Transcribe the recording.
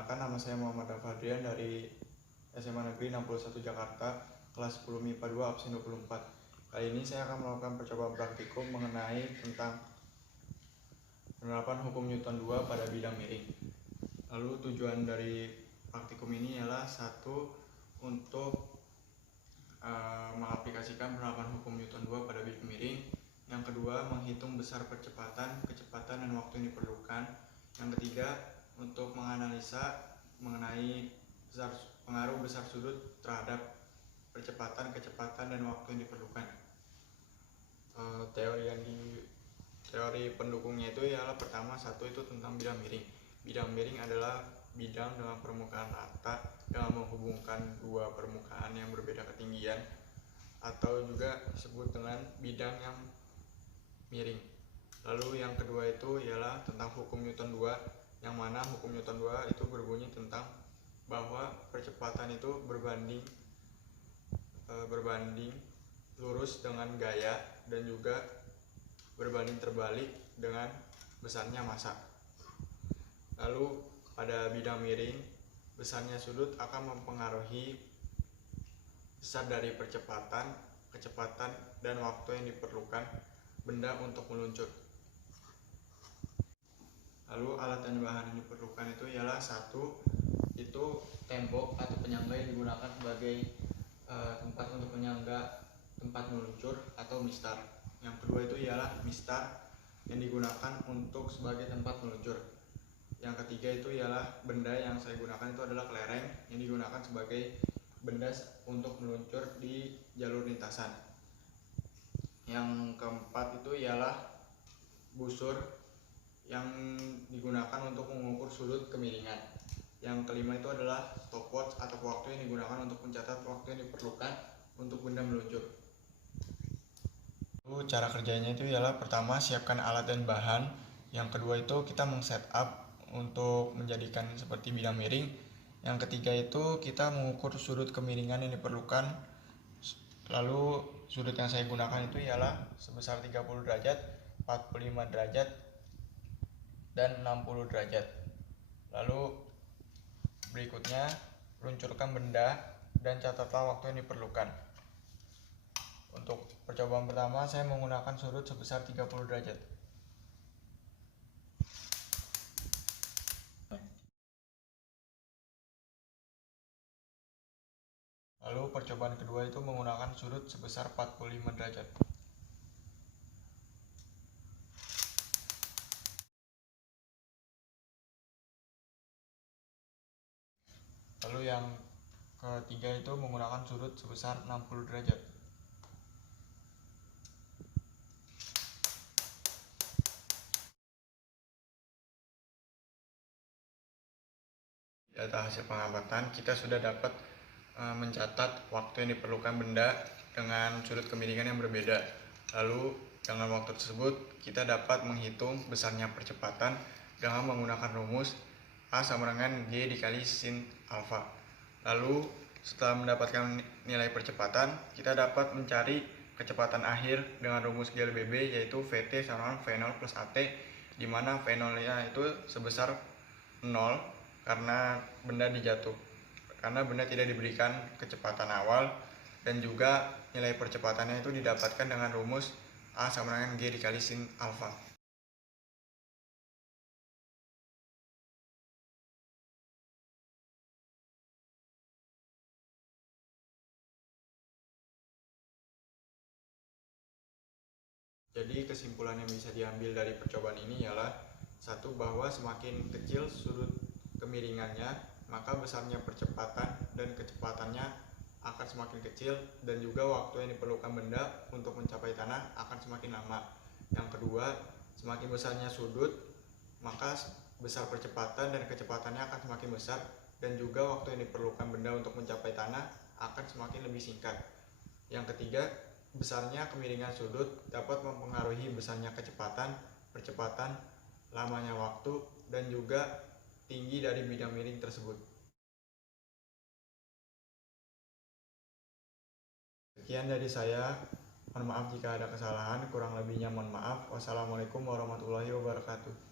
Perkenalkan, nama saya Muhammad Fadrian dari SMA Negeri 61 Jakarta, kelas 10 MIPA 2 absen 24. Kali ini saya akan melakukan percobaan praktikum mengenai tentang penerapan hukum Newton 2 pada bidang miring. Lalu tujuan dari praktikum ini ialah satu, untuk mengaplikasikan penerapan hukum Newton 2 pada bidang miring. Yang kedua, menghitung besar percepatan, kecepatan, dan waktu yang diperlukan. Yang ketiga, untuk menganalisa mengenai pengaruh besar sudut terhadap percepatan, kecepatan, dan waktu yang diperlukan. Teori pendukungnya itu ialah pertama, satu itu tentang bidang miring. Bidang miring adalah bidang dengan permukaan rata dengan menghubungkan dua permukaan yang berbeda ketinggian, atau juga disebut dengan bidang yang miring. Lalu yang kedua itu ialah tentang hukum Newton 2, yang mana hukum Newton 2 itu berbunyi tentang bahwa percepatan itu berbanding lurus dengan gaya, dan juga berbanding terbalik dengan besarnya massa. Lalu pada bidang miring, besarnya sudut akan mempengaruhi besar dari percepatan, kecepatan, dan waktu yang diperlukan benda untuk meluncur. Lalu alat dan bahan yang diperlukan itu ialah satu, itu tembok atau penyangga yang digunakan sebagai tempat untuk menyangga tempat meluncur atau mistar. Yang kedua itu ialah mistar yang digunakan untuk sebagai tempat meluncur. Yang ketiga itu ialah benda yang saya gunakan itu adalah kelereng yang digunakan sebagai benda untuk meluncur di jalur lintasan. Yang keempat itu ialah busur yang digunakan untuk mengukur sudut kemiringan. Yang kelima itu adalah stopwatch atau waktu yang digunakan untuk mencatat waktu yang diperlukan untuk benda meluncur. Lalu cara kerjanya itu ialah pertama, siapkan alat dan bahan. Yang kedua itu kita meng-setup untuk menjadikan seperti bidang miring. Yang ketiga itu kita mengukur sudut kemiringan yang diperlukan. Lalu sudut yang saya gunakan itu ialah sebesar 30 derajat, 45 derajat, dan 60 derajat. Lalu berikutnya, luncurkan benda dan catatlah waktu yang diperlukan. Untuk percobaan pertama, saya menggunakan sudut sebesar 30 derajat. Lalu percobaan kedua itu menggunakan sudut sebesar 45 derajat. Lalu yang ketiga itu menggunakan sudut sebesar 60 derajat. Data hasil pengamatan, kita sudah dapat mencatat waktu yang diperlukan benda dengan sudut kemiringan yang berbeda. Lalu dengan waktu tersebut kita dapat menghitung besarnya percepatan dengan menggunakan rumus A sama dengan G dikali sin alfa. Lalu setelah mendapatkan nilai percepatan, kita dapat mencari kecepatan akhir dengan rumus GLBB, yaitu VT sama dengan V0 plus AT, di mana V0-nya itu sebesar 0 karena benda tidak diberikan kecepatan awal, dan juga nilai percepatannya itu didapatkan dengan rumus A sama dengan G dikali sin alfa. Jadi kesimpulan yang bisa diambil dari percobaan ini ialah satu, bahwa semakin kecil sudut kemiringannya, maka besarnya percepatan dan kecepatannya akan semakin kecil, dan juga waktu yang diperlukan benda untuk mencapai tanah akan semakin lama. Yang kedua, semakin besarnya sudut, maka besar percepatan dan kecepatannya akan semakin besar, dan juga waktu yang diperlukan benda untuk mencapai tanah akan semakin lebih singkat. Yang ketiga, besarnya kemiringan sudut dapat mempengaruhi besarnya kecepatan, percepatan, lamanya waktu, dan juga tinggi dari bidang miring tersebut. Sekian dari saya. Mohon maaf jika ada kesalahan, kurang lebihnya mohon maaf. Wassalamualaikum warahmatullahi wabarakatuh.